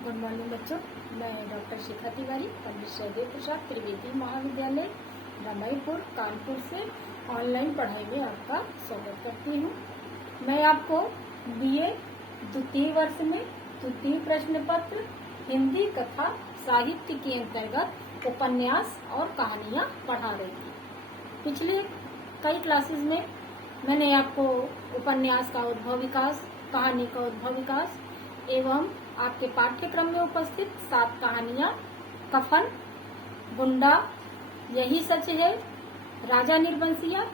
Good morning बच्चों। मैं doctor शिखा तिवारी, पंडित शहदेव प्रसाद त्रिवेदी महाविद्यालय रमईपुर कानपुर से ऑनलाइन पढ़ाई में आपका स्वागत करती हूँ। मैं आपको बीए द्वितीय वर्ष में द्वितीय प्रश्न पत्र हिंदी कथा साहित्य के अंतर्गत उपन्यास और कहानियाँ पढ़ा रही थी। पिछले कई क्लासेस में मैंने आपको उपन्यास का उद्भव विकास, कहानी का उद्भव विकास एवं आपके पाठ्यक्रम में उपस्थित 7 कहानियां, कफन, गुंडा, यही सच है, राजा निर्बंसिया,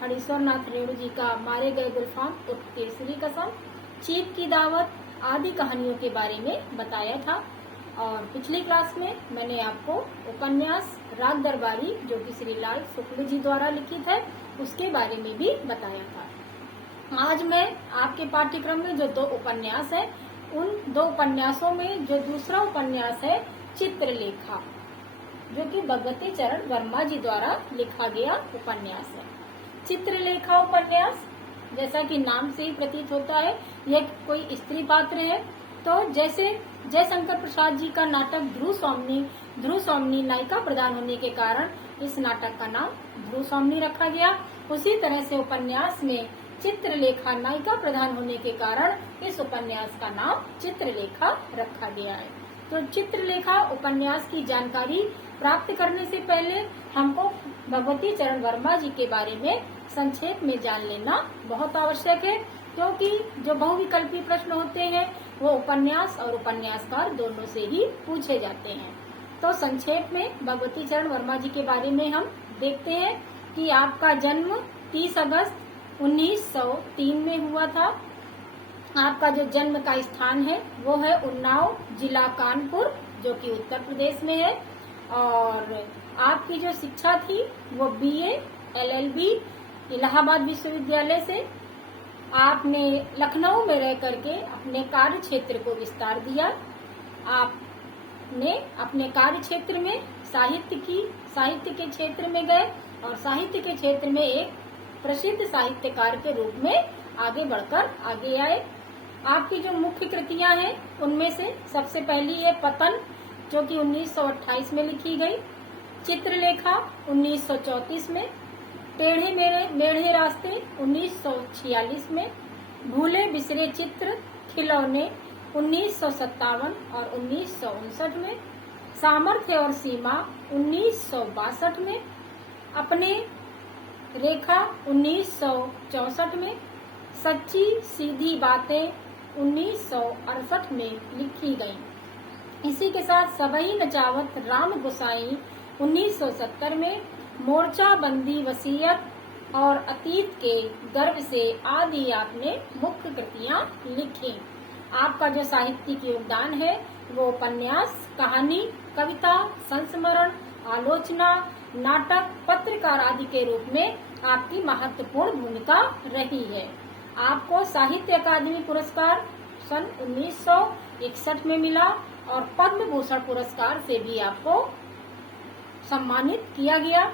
हरीश्वर नाथ रेणु जी का मारे गए गुलफाम उर्फ केसरी कसम, चीफ की दावत आदि कहानियों के बारे में बताया था। और पिछली क्लास में मैंने आपको उपन्यास राग दरबारी जो कि श्री लाल शुक्ल जी द्वारा लिखित है उसके बारे में भी बताया था। आज मैं आपके पाठ्यक्रम में जो 2 उपन्यास है उन 2 उपन्यासों में जो दूसरा उपन्यास है चित्रलेखा, जो कि भगवती चरण वर्मा जी द्वारा लिखा गया उपन्यास है। चित्रलेखा उपन्यास जैसा कि नाम से ही प्रतीत होता है यह कोई स्त्री पात्र है। तो जैसे जयशंकर प्रसाद जी का नाटक ध्रुव स्वामिनी नायिका प्रधान होने के कारण इस नाटक का नाम ध्रुव स्वामिनी रखा गया, उसी तरह से उपन्यास में चित्रलेखा नायिका प्रधान होने के कारण इस उपन्यास का नाम चित्रलेखा रखा गया है। तो चित्रलेखा उपन्यास की जानकारी प्राप्त करने से पहले हमको भगवती चरण वर्मा जी के बारे में संक्षेप में जान लेना बहुत आवश्यक है, क्योंकि जो बहुविकल्पी प्रश्न होते हैं वो उपन्यास और उपन्यासकार दोनों से ही पूछे जाते हैं। तो संक्षेप में भगवती चरण वर्मा जी के बारे में हम देखते हैं कि आपका जन्म 30 अगस्त 1903 में हुआ था। आपका जो जन्म का स्थान है वो है उन्नाव, जिला कानपुर, जो कि उत्तर प्रदेश में है। और आपकी जो शिक्षा थी वो बीए एलएलबी इलाहाबाद विश्वविद्यालय से। आपने लखनऊ में रह करके अपने कार्य क्षेत्र को विस्तार दिया। आपने अपने कार्य क्षेत्र में साहित्य के क्षेत्र में गए और साहित्य के क्षेत्र में एक प्रसिद्ध साहित्यकार के रूप में आगे बढ़कर आगे आए। आपकी जो मुख्य कृतियां हैं उनमें से सबसे पहली है पतन, जो कि 1928 में लिखी गई, चित्रलेखा 1934 में, टेढ़े मेढ़े रास्ते 1946 में, भूले बिसरे चित्र खिलौने 1957 और 1959 में, सामर्थ्य और सीमा 1962 में, अपने रेखा 1964 में, सच्ची सीधी बातें 1968 में लिखी गईं। इसी के साथ सबई नचावत राम गोसाई 1970 में, मोर्चा बंदी वसीयत और अतीत के गर्व से आदि आपने मुख्य कृतियां लिखी। आपका जो साहित्यिक योगदान है वो उपन्यास, कहानी, कविता, संस्मरण, आलोचना, नाटक, पत्रकार आदि के रूप में आपकी महत्वपूर्ण भूमिका रही है। आपको साहित्य अकादमी पुरस्कार सन 1961 में मिला और पद्म भूषण पुरस्कार से भी आपको सम्मानित किया गया।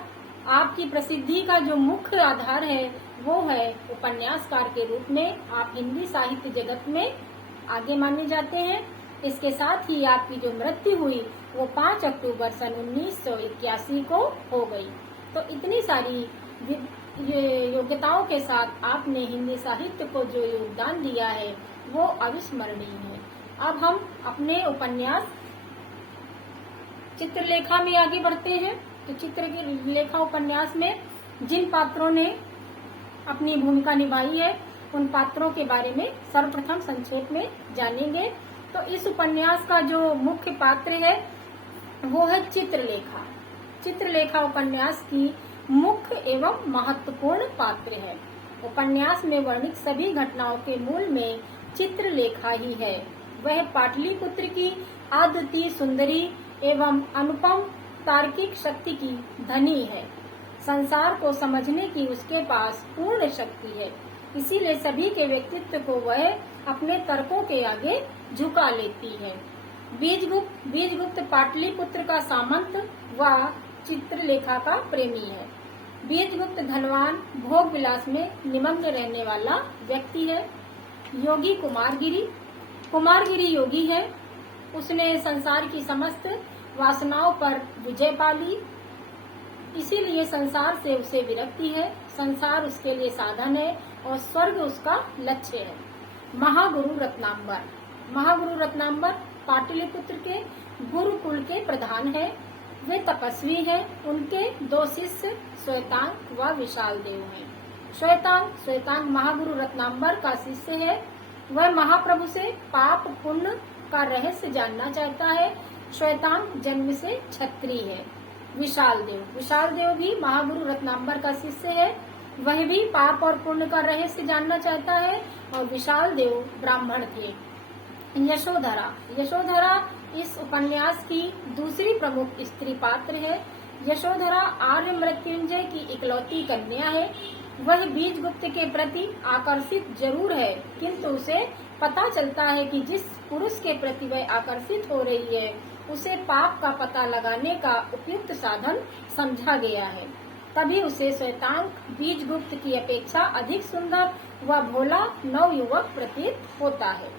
आपकी प्रसिद्धि का जो मुख्य आधार है वो है उपन्यासकार के रूप में आप हिंदी साहित्य जगत में आगे माने जाते हैं। इसके साथ ही आपकी जो मृत्यु हुई वो 5 अक्टूबर सन 1981 को हो गई। तो इतनी सारी योग्यताओं के साथ आपने हिंदी साहित्य को जो योगदान दिया है वो अविस्मरणीय है। अब हम अपने उपन्यास चित्रलेखा में आगे बढ़ते हैं। तो चित्रलेखा उपन्यास में जिन पात्रों ने अपनी भूमिका निभाई है उन पात्रों के बारे में सर्वप्रथम संक्षेप में जानेंगे। तो इस उपन्यास का जो मुख्य पात्र है वो है चित्रलेखा। चित्रलेखा उपन्यास की मुख्य एवं महत्वपूर्ण पात्र है। उपन्यास में वर्णित सभी घटनाओं के मूल में चित्रलेखा ही है। वह पाटलिपुत्र की अद्वितीय सुंदरी एवं अनुपम तार्किक शक्ति की धनी है। संसार को समझने की उसके पास पूर्ण शक्ति है, इसीलिए सभी के व्यक्तित्व को वह अपने तर्कों के आगे झुका लेती है। बीजगुप्त पाटलिपुत्र का सामंत व चित्रलेखा का प्रेमी है। बीजगुप्त धनवान भोग विलास में निमग्न रहने वाला व्यक्ति है। योगी कुमारगिरी योगी है। उसने संसार की समस्त वासनाओं पर विजय पा ली, इसीलिए संसार से उसे विरक्ति है। संसार उसके लिए साधन है और स्वर्ग उसका लक्ष्य है। महागुरु रत्नांबर, महागुरु रत्नांबर पाटलिपुत्र के गुरुकुल के प्रधान है। वे तपस्वी हैं। उनके दो शिष्य श्वेतांग व विशाल देव हैं। श्वेतांग महागुरु रत्नांबर का शिष्य है। वह महाप्रभु से पाप पुण्य का रहस्य जानना चाहता है। श्वेतांग जन्म से क्षत्रिय है। विशाल देव भी महागुरु रत्नांबर का शिष्य है। वह भी पाप और पुण्य का रहस्य जानना चाहता है और विशाल देव ब्राह्मण थे। यशोधरा इस उपन्यास की दूसरी प्रमुख स्त्री पात्र है। यशोधरा आर्य मृत्युंजय की इकलौती कन्या है। वह बीजगुप्त के प्रति आकर्षित जरूर है, किंतु उसे पता चलता है कि जिस पुरुष के प्रति वह आकर्षित हो रही है उसे पाप का पता लगाने का उपयुक्त साधन समझा गया है। तभी उसे श्वेतांग बीजगुप्त की अपेक्षा अधिक सुंदर व भोला नवयुवक प्रतीत होता है।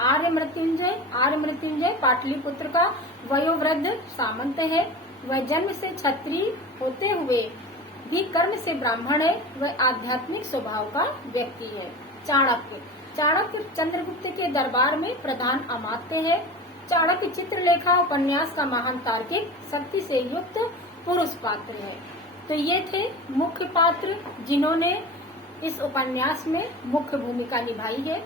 आर्य मृत्युंजय पाटलिपुत्र का वयोवृद्ध सामंत है। वह जन्म से क्षत्रिय होते हुए भी कर्म से ब्राह्मण है। वह आध्यात्मिक स्वभाव का व्यक्ति है। चाणक्य चंद्रगुप्त के दरबार में प्रधान अमात्य है। चाणक्य चित्रलेखा उपन्यास का महान तार्किक शक्ति से युक्त पुरुष पात्र है। तो ये थे मुख्य पात्र जिन्होंने इस उपन्यास में मुख्य भूमिका निभाई है।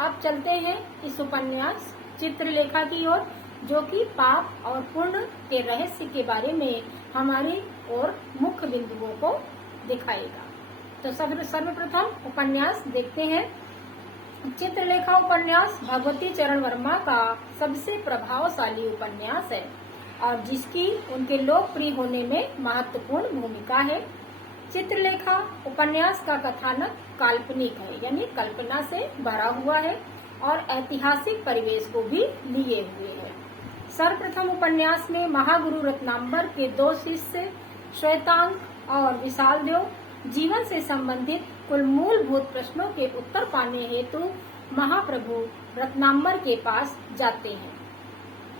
अब चलते हैं इस उपन्यास चित्रलेखा की ओर, जो कि पाप और पुण्य के रहस्य के बारे में हमारी और मुख्य बिंदुओं को दिखाएगा। तो सर्वप्रथम उपन्यास देखते हैं। चित्रलेखा उपन्यास भगवती चरण वर्मा का सबसे प्रभावशाली उपन्यास है और जिसकी उनके लोकप्रिय होने में महत्वपूर्ण भूमिका है। चित्रलेखा उपन्यास का कथानक काल्पनिक है, यानी कल्पना से भरा हुआ है और ऐतिहासिक परिवेश को भी लिए हुए है। सर्वप्रथम उपन्यास में महागुरु रत्नांबर के दो शिष्य श्वेतांग और विशाल देव जीवन से संबंधित कुल मूलभूत प्रश्नों के उत्तर पाने हेतु महाप्रभु रत्नांबर के पास जाते हैं।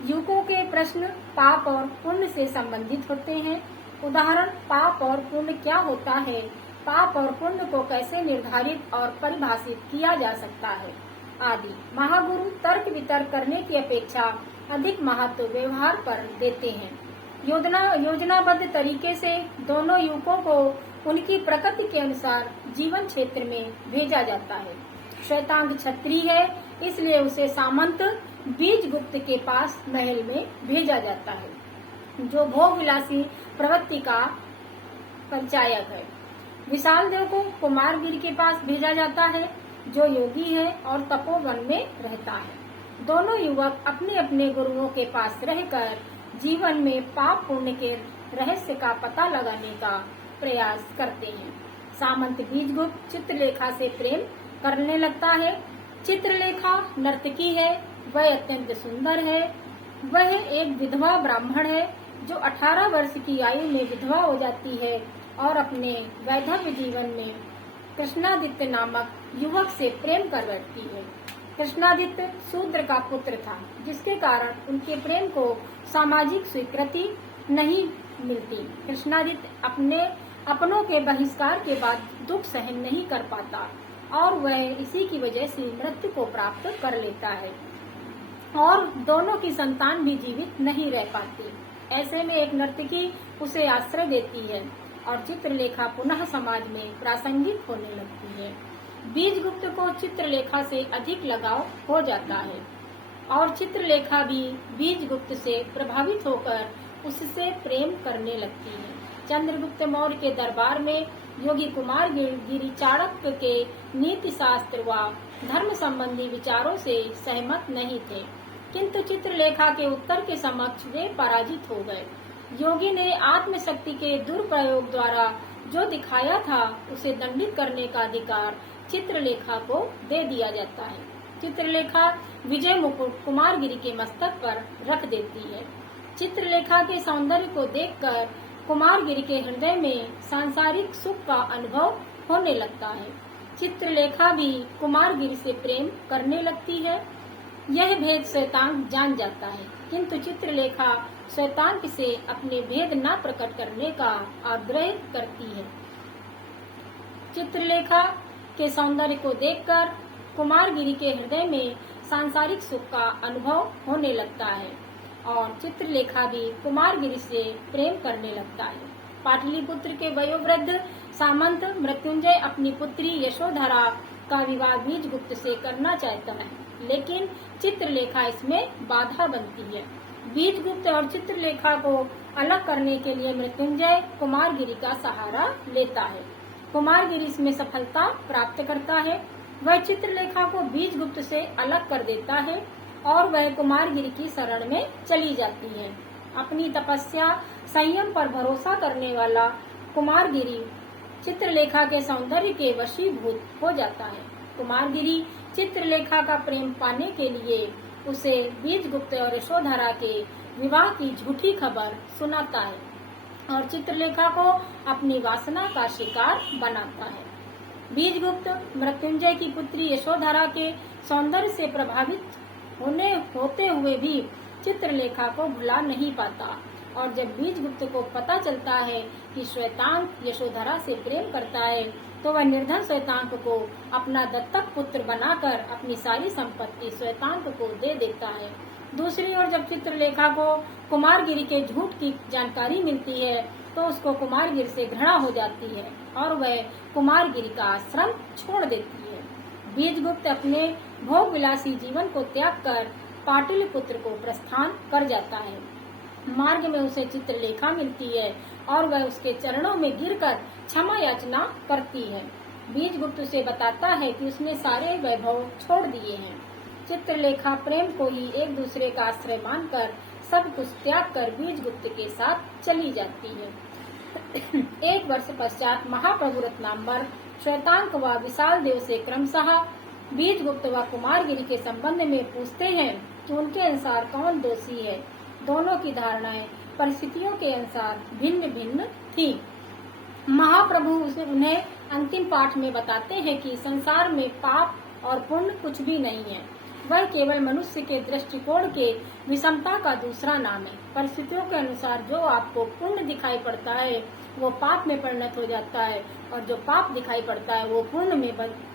युवकों के प्रश्न पाप और पुण्य से संबंधित होते हैं। उदाहरण, पाप और पुण्य क्या होता है, पाप और पुण्य को कैसे निर्धारित और परिभाषित किया जा सकता है आदि। महागुरु तर्क वितर्क करने की अपेक्षा अधिक महत्व व्यवहार पर देते हैं। योजनाबद्ध तरीके से दोनों युवकों को उनकी प्रकृति के अनुसार जीवन क्षेत्र में भेजा जाता है। श्वेतांग क्षत्रिय है, इसलिए उसे सामंत बीजगुप्त के पास महल में भेजा जाता है, जो भोगविलासी प्रवृत्ति का परिचायक है। विशाल देव को कुमारगिरी के पास भेजा जाता है, जो योगी है और तपोवन में रहता है। दोनों युवक अपने अपने गुरुओं के पास रहकर जीवन में पाप पुण्य के रहस्य का पता लगाने का प्रयास करते हैं। सामंत बीजगुप्त चित्रलेखा से प्रेम करने लगता है। चित्रलेखा नर्तकी है, वह अत्यंत सुंदर है। वह एक विधवा ब्राह्मण है जो 18 वर्ष की आयु में विधवा हो जाती है और अपने वैधव्य जीवन में कृष्णादित्य नामक युवक से प्रेम कर बैठती है। कृष्णादित्य शूद्र का पुत्र था, जिसके कारण उनके प्रेम को सामाजिक स्वीकृति नहीं मिलती। कृष्णादित्य अपनों के बहिष्कार के बाद दुख सहन नहीं कर पाता और वह इसी की वजह से मृत्यु को प्राप्त कर लेता है और दोनों की संतान भी जीवित नहीं रह पाती। ऐसे में एक नर्तकी उसे आश्रय देती है और चित्रलेखा पुनः समाज में प्रासंगिक होने लगती है। बीजगुप्त को चित्रलेखा से अधिक लगाव हो जाता है और चित्रलेखा भी बीजगुप्त से प्रभावित होकर उससे प्रेम करने लगती है। चंद्रगुप्त मौर्य के दरबार में योगी कुमारगिरी चाणक्य के नीति शास्त्र व धर्म संबंधी विचारों से सहमत नहीं थे, किंतु चित्रलेखा के उत्तर के समक्ष वे पराजित हो गए। योगी ने आत्मशक्ति के दुरुपयोग द्वारा जो दिखाया था उसे दंडित करने का अधिकार चित्रलेखा को दे दिया जाता है। चित्रलेखा विजय मुकुट कुमारगिरी के मस्तक पर रख देती है। चित्रलेखा के सौंदर्य को देखकर कुमारगिरी के हृदय में सांसारिक सुख का अनुभव होने लगता है। चित्रलेखा भी कुमारगिरी से प्रेम करने लगती है। यह भेद श्वेतांक जान जाता है, किंतु चित्रलेखा श्वेतांक से अपने भेद न प्रकट करने का आग्रह करती है। चित्रलेखा के सौंदर्य को देखकर कुमारगिरी के हृदय में सांसारिक सुख का अनुभव होने लगता है और चित्रलेखा भी कुमारगिरी से प्रेम करने लगता है। पाटलिपुत्र के वयोवृद्ध सामंत मृत्युंजय अपनी पुत्री यशोधरा का विवाह बीजगुप्त से करना चाहता है, लेकिन चित्रलेखा इसमें बाधा बनती है। बीजगुप्त और चित्रलेखा को अलग करने के लिए मृत्युंजय कुमारगिरी का सहारा लेता है। कुमारगिरी इसमें सफलता प्राप्त करता है। वह चित्रलेखा को बीजगुप्त से अलग कर देता है और वह कुमारगिरी की शरण में चली जाती है। अपनी तपस्या संयम पर भरोसा करने वाला कुमारगिरी चित्रलेखा के सौंदर्य के वशीभूत हो जाता है। कुमारगिरी चित्रलेखा का प्रेम पाने के लिए उसे बीजगुप्त और यशोधरा के विवाह की झूठी खबर सुनाता है और चित्रलेखा को अपनी वासना का शिकार बनाता है। बीजगुप्त मृत्युंजय की पुत्री यशोधरा के सौंदर्य से प्रभावित होते हुए भी चित्रलेखा को भुला नहीं पाता और जब बीजगुप्त को पता चलता है कि श्वेतांक यशोधरा से प्रेम करता है तो वह निर्धन श्वेतांक को अपना दत्तक पुत्र बनाकर अपनी सारी संपत्ति श्वेतांक को दे देता है। दूसरी ओर जब चित्रलेखा को कुमारगिरी के झूठ की जानकारी मिलती है तो उसको कुमारगिरी से घृणा हो जाती है और वह कुमारगिरी का आश्रम छोड़ देती है। बीजगुप्त अपने भोग विलासी जीवन को त्याग कर पाटलिपुत्र को प्रस्थान कर जाता है। मार्ग में उसे चित्रलेखा मिलती है और वह उसके चरणों में गिरकर क्षमा याचना करती है। बीजगुप्त उसे बताता है कि उसने सारे वैभव छोड़ दिए हैं। चित्रलेखा प्रेम को ही एक दूसरे का आश्रय मानकर सब कुछ त्याग कर बीजगुप्त के साथ चली जाती है। एक वर्ष पश्चात महाप्रभु रत्नांबर श्वेतांक व विशाल देव से क्रमशः बीजगुप्त व कुमारगिरी के संबंध में पूछते हैं कि उनके अनुसार कौन दोषी है। दोनों की धारणाएं परिस्थितियों के अनुसार भिन्न भिन्न थी। महाप्रभु उन्हें अंतिम पाठ में बताते हैं कि संसार में पाप और पुण्य कुछ भी नहीं है, वह केवल मनुष्य के दृष्टिकोण के विषमता का दूसरा नाम है। परिस्थितियों के अनुसार जो आपको पुण्य दिखाई पड़ता है वो पाप में परिणत हो जाता है और जो पाप दिखाई पड़ता है वो पुण्य में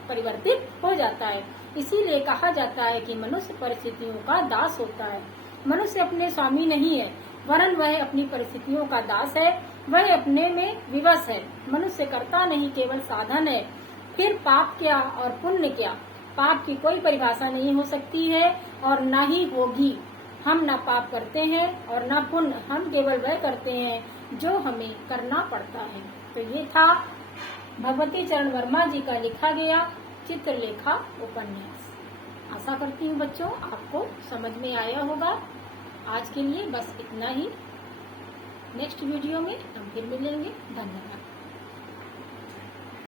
परिवर्तित हो जाता है। इसीलिए कहा जाता है कि मनुष्य परिस्थितियों का दास होता है। मनुष्य अपने स्वामी नहीं है, वरन वह अपनी परिस्थितियों का दास है। वह अपने में विवश है। मनुष्य करता नहीं, केवल साधन है। फिर पाप क्या और पुण्य क्या? पाप की कोई परिभाषा नहीं हो सकती है और न ही होगी। हम न पाप करते हैं और न पुण्य, हम केवल वह करते हैं जो हमें करना पड़ता है। तो ये था भगवती चरण वर्मा जी का लिखा गया चित्रलेखा उपन्यास। आशा करती हूँ बच्चों आपको समझ में आया होगा। आज के लिए बस इतना ही। नेक्स्ट वीडियो में हम फिर मिलेंगे। धन्यवाद।